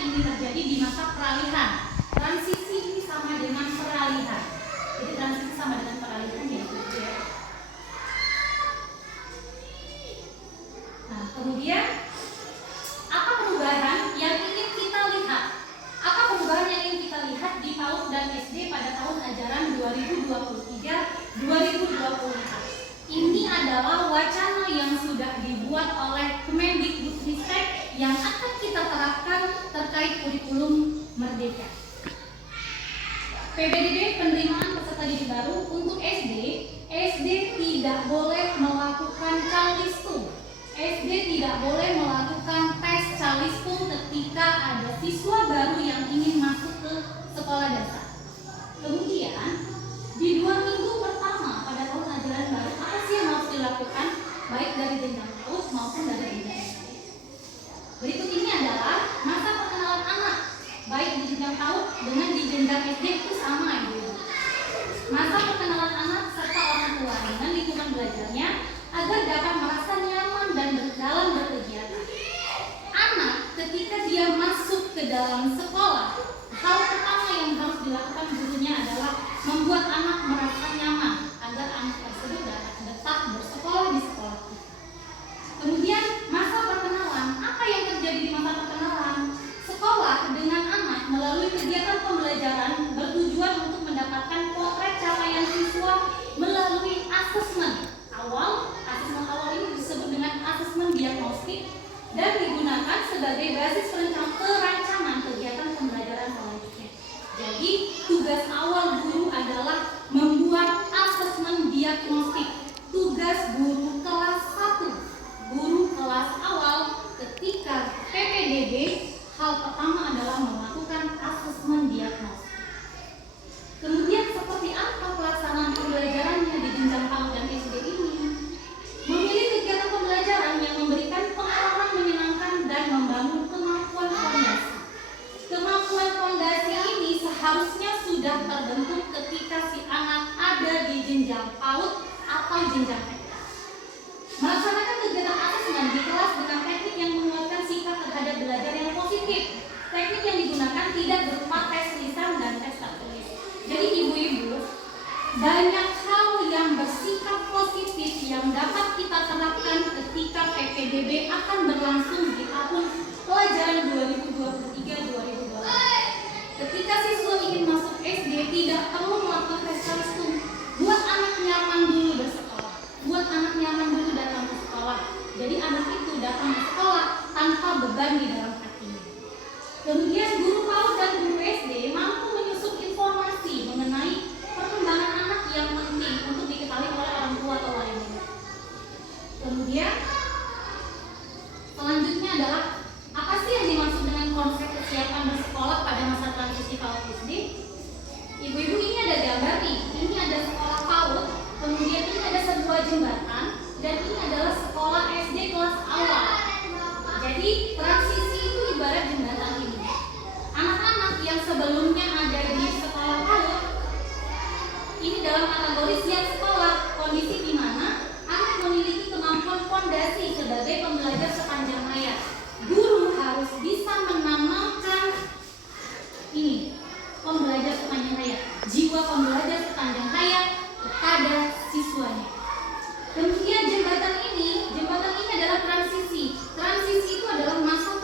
ini terjadi di masa peralihan. Transisi ini sama dengan peralihan. Jadi transisi sama dengan peralihan yaitu ya. Nah, kemudian apa perubahan yang ingin kita lihat? Apa perubahan yang ingin kita lihat di PAUD dan SD pada tahun ajaran 2023-2024? Ini adalah wacana yang sudah dibuat oleh Kemendikbudristek yang akan kita terapkan terkait kurikulum Merdeka. PBDB penerimaan peserta didik baru untuk SD tidak boleh melakukan calistung. SD tidak boleh melakukan tes calistung ketika ada siswa baru yang ingin masuk ke sekolah dasar. Kemudian di 2 minggu pertama pada tahun ajaran baru, apa sih yang harus dilakukan baik dari jenjang PAUD maupun dari jenjang SD? Berikut ini adalah masa perkenalan anak baik di jenjang PAUD dengan di jenjang SD itu sama Ibu. Masa perkenalan anak serta orang tua dengan lingkungan belajarnya agar dapat merasa nyaman dan dalam berkegiatan. Anak ketika dia masuk ke dalam sekolah, hal pertama yang harus dilakukan gurunya adalah membuat anak merasa nyaman agar anak tersebut dapat betah bersekolah di sekolah. Kemudian masa perkenalan, apa yang terjadi di masa perkenalan? Sekolah dengan anak melalui kegiatan pembelajaran bertujuan untuk mendapatkan potret capaian siswa melalui asesmen awal. Asesmen awal ini disebut dengan asesmen diagnostik dan digunakan sebagai basis perancangan kegiatan pembelajaran selanjutnya. Jadi tugas awal guru adalah membuat asesmen diagnostik. Tugas guru kelas 1, guru kelas awal ketika PPDB, hal pertama adalah melakukan asesmen diagnostik. Kemudian seperti apa pelaksanaan pembelajarannya di jenjang PAUD dan SD ini? Memilih kegiatan pembelajaran yang memberikan pengalaman menyenangkan dan membangun kemampuan fondasi. Kemampuan fondasi ini seharusnya sudah terbentuk ketika si anak ada di jenjang PAUD atau jenjang TK. Melaksanakan kegiatan asesmen di kelas dengan teknik yang menguatkan sikap terhadap belajar yang positif. Teknik yang digunakan tidak berupa tes lisan dan tes tertulis. Jadi ibu-ibu, banyak hal yang bersifat positif yang dapat kita terapkan ketika PPDB akan berlangsung di tahun pelajaran 2023-2024. Ketika siswa ingin masuk SD, tidak perlu melakukan tes calistung. Buat anak nyaman dulu bersekolah. Buat anak nyaman dulu datang ke sekolah. Jadi anak itu datang ke sekolah tanpa beban di dalam hatinya. Kemudian guru PAUD dan guru SD mampu menyusup informasi mengenai perkembangan anak yang penting untuk diketahui oleh orang tua atau wali murid. Kemudian selanjutnya adalah apa sih yang dimaksud dengan konsep kesiapan bersekolah pada masa transisi PAUD SD? Ibu-ibu, ini ada gambar nih. Ini ada sekolah PAUD, kemudian ini ada sebuah jembatan, dan ini adalah sekolah SD kelas awal. Jadi transisi itu ibarat jembatan ini. Anak-anak yang sebelumnya ada di sekolah PAUD ini dalam kategori siap sekolah, kondisi di mana anak memiliki kemampuan fondasi sebagai pembelajar sepanjang hayat. Guru harus bisa menanamkan ini, pembelajar sepanjang hayat, jiwa pembelajar sepanjang hayat kepada siswanya. Kemudian jembatan ini adalah transisi. Transisi itu adalah masa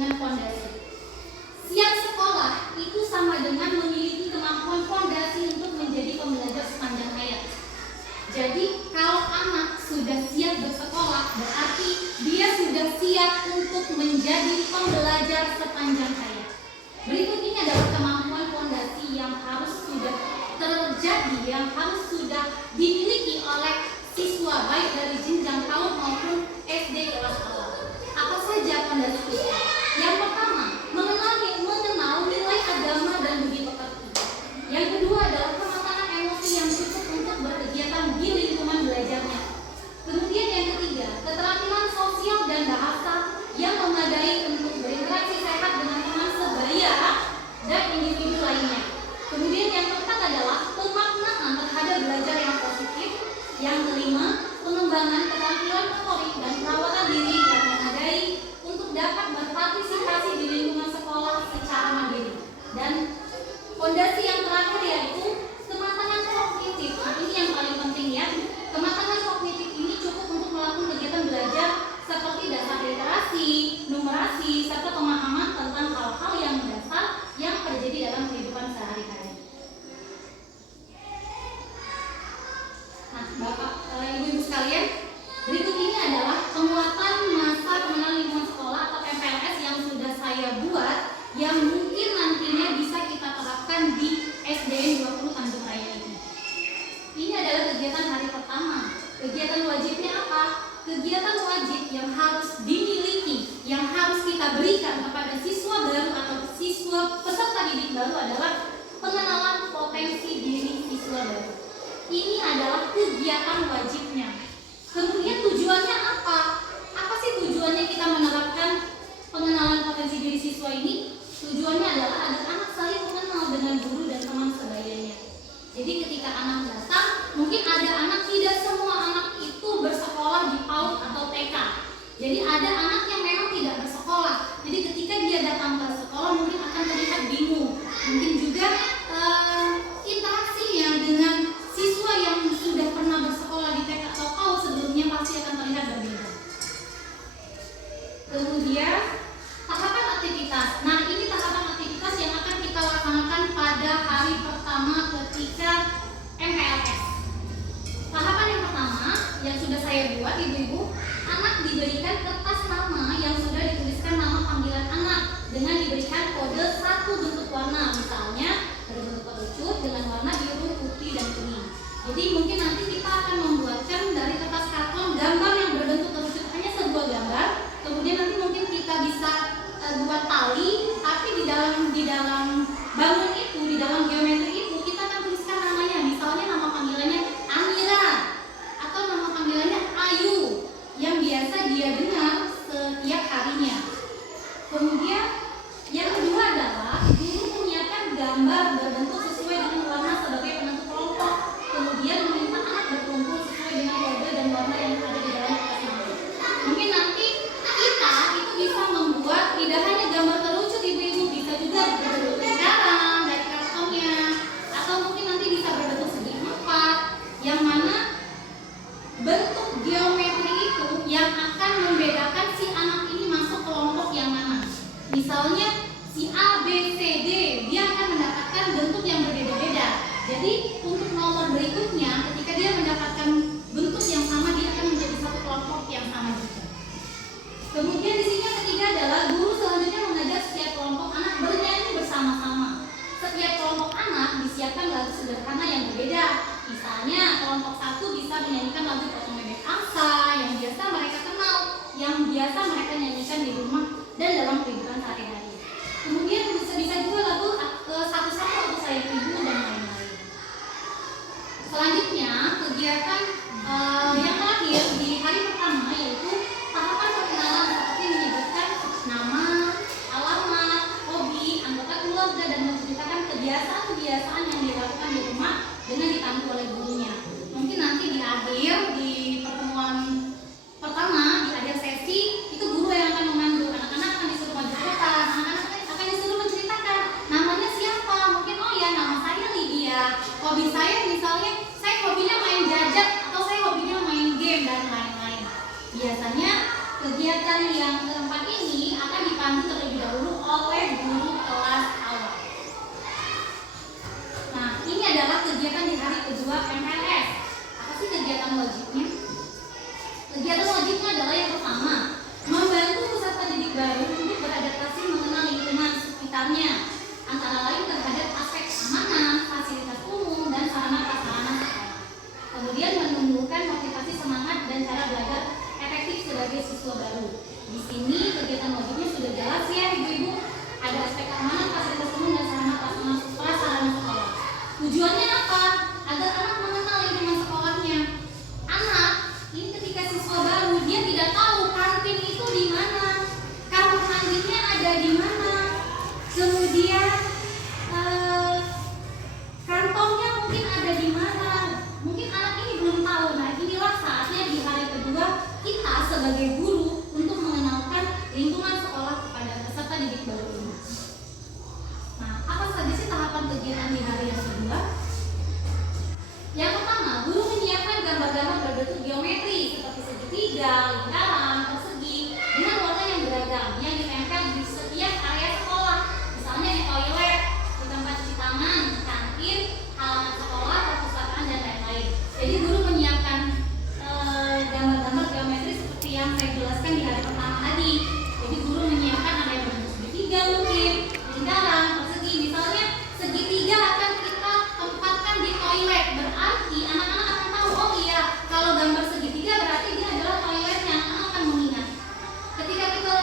dengan fondasi. Siap sekolah itu sama dengan memiliki kemampuan fondasi untuk menjadi pembelajar sepanjang hayat. Jadi kalau anak sudah siap bersekolah, berarti dia sudah siap untuk menjadi pembelajar sepanjang hayat. Berikut ini adalah kemampuan fondasi yang harus sudah terjadi, yang harus sudah dimiliki oleh siswa baik dari jenjang PAUD maupun SD kelas awal. Apa saja fondasi itu? Yang pertama, mengenal nilai agama dan budi pekerti. Yang kedua adalah kematangan emosi yang cukup untuk berkegiatan di lingkungan belajarnya. Kemudian yang ketiga, keterampilan sosial dan bahasa yang memadai untuk berinteraksi sehat dengan teman sebaya dan individu lainnya. Kemudian yang keempat adalah pemaknaan terhadap belajar yang positif. Yang kelima, pengembangan keterampilan motorik dan perawatan diri yang memadai untuk dapat berpartisipasi di lingkungan sekolah secara mandiri. Dan fondasi yang terakhir yaitu kematangan kognitif. Nah, ini yang paling penting ya. Kematangan kognitif ini cukup untuk melakukan kegiatan belajar seperti dasar literasi, numerasi, serta pemahaman tentang hal-hal yang mendasar yang terjadi dalam kehidupan sehari-hari. Nah, Bapak, Ibu-Ibu sekalian, berikut ini adalah penguatan masa pengenalan lingkungan sekolah atau MPLS yang sudah saya buat, yang mungkin nantinya bisa kita terapkan di SDN 20 Tanjung Raya ini. Ini adalah kegiatan hari pertama. Kegiatan wajibnya apa? Kegiatan wajib yang harus dimiliki, yang harus kita berikan kepada siswa baru atau siswa peserta didik baru adalah pengenalan potensi diri siswa baru. Ini adalah kegiatan wajibnya. Kemudian tujuannya apa? Apa sih tujuannya kita menerapkan pengenalan potensi diri siswa ini? Tujuannya adalah agar anak saling mengenal dengan guru dan teman sebayanya. Jadi ketika anak datang, mungkin ada anak, tidak semua anak itu bersekolah di PAUD atau TK. Jadi ada anak yang memang tidak bersekolah. Jadi ketika dia datang ke sekolah mungkin akan terlihat bingung. Mungkin juga interaksinya dengan siswa yang sudah pernah bersekolah di TK atau PAUD sebelumnya pasti akan terlihat berbeda. Kemudian tahapan aktivitas. Nah, ini tahapan aktivitas yang akan kita laksanakan pada hari pertama ketika MPLS. Tahapan yang pertama yang sudah saya buat, Ibu-ibu, anak diberikan kertas nama yang sudah dituliskan nama panggilan anak dengan diberikan kode satu bentuk warna, misalnya berbentuk kerucut dengan warna biru, putih, dan kuning. Jadi mungkin nanti kita akan membuatkan dari kertas karton gambar yang berbentuk kerucut, hanya sebuah gambar. Kemudian nanti mungkin kita bisa buat tali, tapi di dalam bangun itu, di dalam geometri itu kita akan tuliskan namanya, misalnya nama panggilannya Amira atau nama panggilannya Ayu, yang biasa dia dengar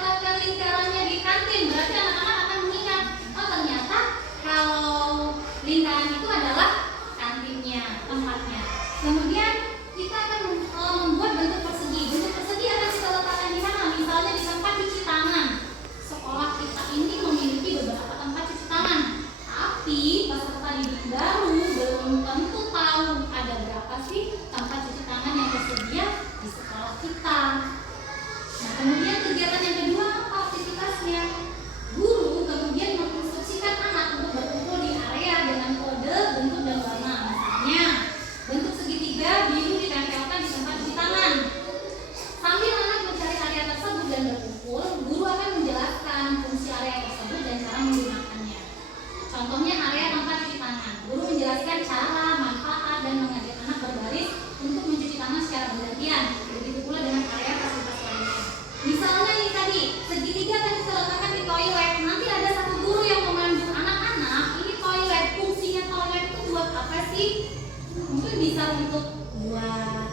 mendapatkan lingkarannya di kantin, berarti anak-anak akan mengingat, oh ternyata kalau lingkaran itu adalah kantinnya, tempatnya. Kemudian kita akan membuat bentuk persegi. Bentuk persegi akan kita letakkan di mana? Misalnya di tempat cuci tangan. Sekolah kita ini memiliki beberapa tempat cuci tangan, tapi peserta didik baru belum tentu tahu ada berapa sih tempat cuci tangan yang tersedia di sekolah kita. Nah, kemudian kegiatan yang kedua apa aktivitasnya? Guru kemudian menginstruksikan anak untuk berkumpul di area dengan kode, bentuk, dan warna. Misalnya, bentuk segitiga biru ditempelkan di tempat cuci tangan. Sambil anak mencari area tersebut dan berkumpul, guru akan menjelaskan fungsi area tersebut dan cara menggunakannya. Contohnya area tempat cuci tangan. Guru menjelaskan cara, manfaat, dan mengajak anak berbaris untuk mencuci tangan secara bergantian. Begitu pula dengan area fasilitas lainnya. Misalnya nih tadi, segitiga akan kita letakkan di toilet. Nanti ada satu guru yang memandu anak-anak, ini toilet, fungsinya toilet itu buat apa sih? Mungkin bisa untuk buang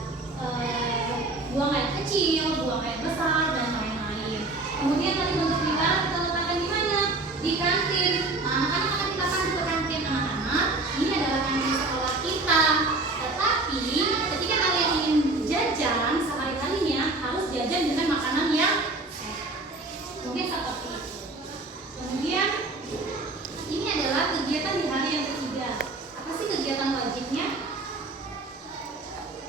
air kecil, buang air besar, dan lain-lain. Kemudian tadi bentuk lingkaran kita letakkan di mana? Di kantin. Nah, anak-anak akan kita pandu ke kantin anak-anak. Ini adalah kantin sekolah kita. Tetapi ketika kalian ingin jajan sehari-harinya harus jajan dengan makanan yang sehat. Mungkin seperti itu. Kemudian ini adalah kegiatan di hari yang ketiga. Apa sih kegiatan wajibnya?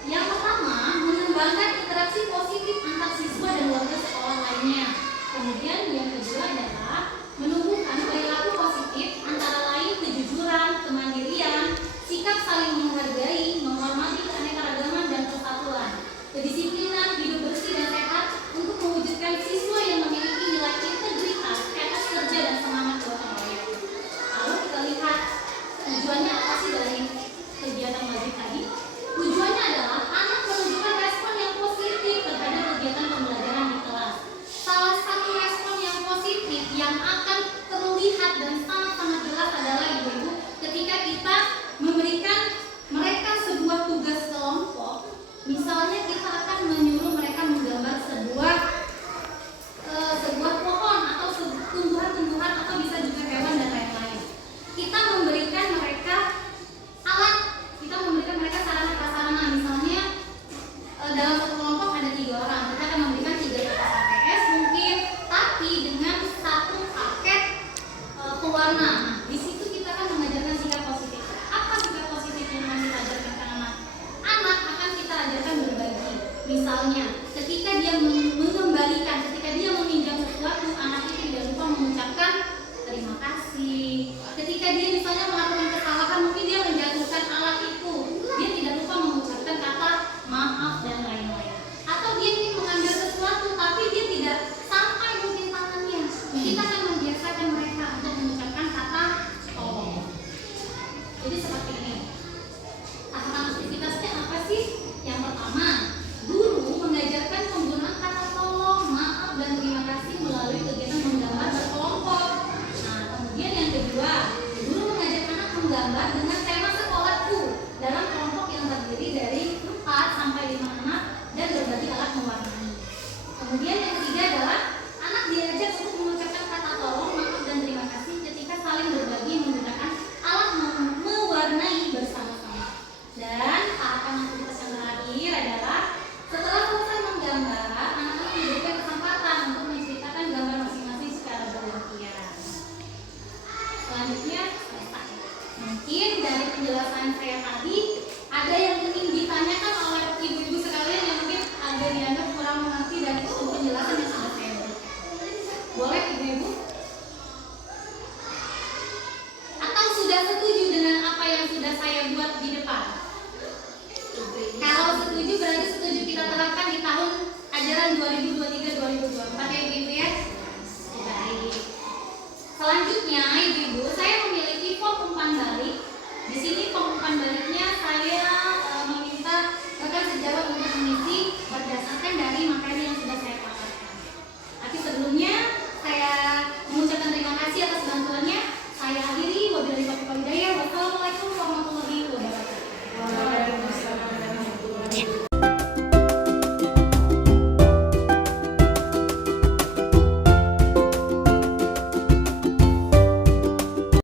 Yang pertama, mengembangkan interaksi positif antar siswa dan warga sekolah lainnya. Kemudian yang kedua adalah menumbuhkan perilaku positif antara lain kejujuran, kemandirian, sikap saling menghargai, menghormati keanekaragaman dan persatuan, kedisiplinan, hidup bersih dan sehat untuk mewujudkan siswa yang memiliki nilai integritas, etos kerja dan semangat gotong royong. Lalu kita lihat tujuannya apa sih dari kegiatan wajib tadi? Tujuannya adalah anak menunjukkan respon yang positif terhadap kegiatan pembelajaran di kelas. Salah satu respon yang positif yang akan terlihat dan sangat-sangat jelas adalah ibu-ibu ketika kita memberikan mereka sebuah tugas kelompok. Misalnya kita akan menyuruh mereka menggambar sebuah pohon atau tumbuhan-tumbuhan atau bisa juga hewan dan lain-lain. Kita memberikan mereka alat, kita memberikan mereka sarana prasarana. Misalnya dalam satu kelompok ada 3 orang, kita akan memberikan 3 kertas APS mungkin, tapi dengan satu paket pewarna. Nah, di situ kita akan mengajarkan sikap positif. Apa sikap positif yang akan kita ajarkan ke anak? Anak akan kita ajarkan berbagi. Misalnya, ketika dia mengembalikan, ketika dia meminjam sesuatu, anak itu tidak lupa mengucapkan terima kasih. Ketika dia misalnya melakukan kesalahan, mungkin dia menjatuhkan alat itu, dia tidak lupa mengucapkan kata maaf dan lain-lain. Atau dia ingin mengambil sesuatu, tapi dia tidak sampai mungkin tangannya. Kita akan membiasakan mereka untuk mengucapkan kata tolong. Jadi seperti ini. Tahapan aktivitasnya apa sih? Yang pertama, guru mengajarkan penggunaan kata tolong, maaf, dan terima kasih melalui kegiatan menggambar berkelompok. Nah, kemudian yang kedua, guru mengajak anak menggambar dengan tema sekolahku dalam kelompok yang terdiri dari 4 sampai 5 anak dan berbagi alat mewarnai. Kemudian yang ketiga adalah anak diajak untuk mengucapkan kata tolong, maaf, dan terima kasih ketika saling berbagi menggunakan alat mewarnai bersama-sama. Dan tahapan aktivitas yang terakhir adalah setelah selesai menggambar, anak-anak diberikan kesempatan untuk menceritakan gambar masing-masing secara bergantian. Selanjutnya, selesai. Mungkin dari penjelasan saya tadi ada yang ingin ditanyakan oleh ibu-ibu sekalian yang mungkin ada dianggap kurang mengerti dari penjelasan yang sudah saya berikan. Boleh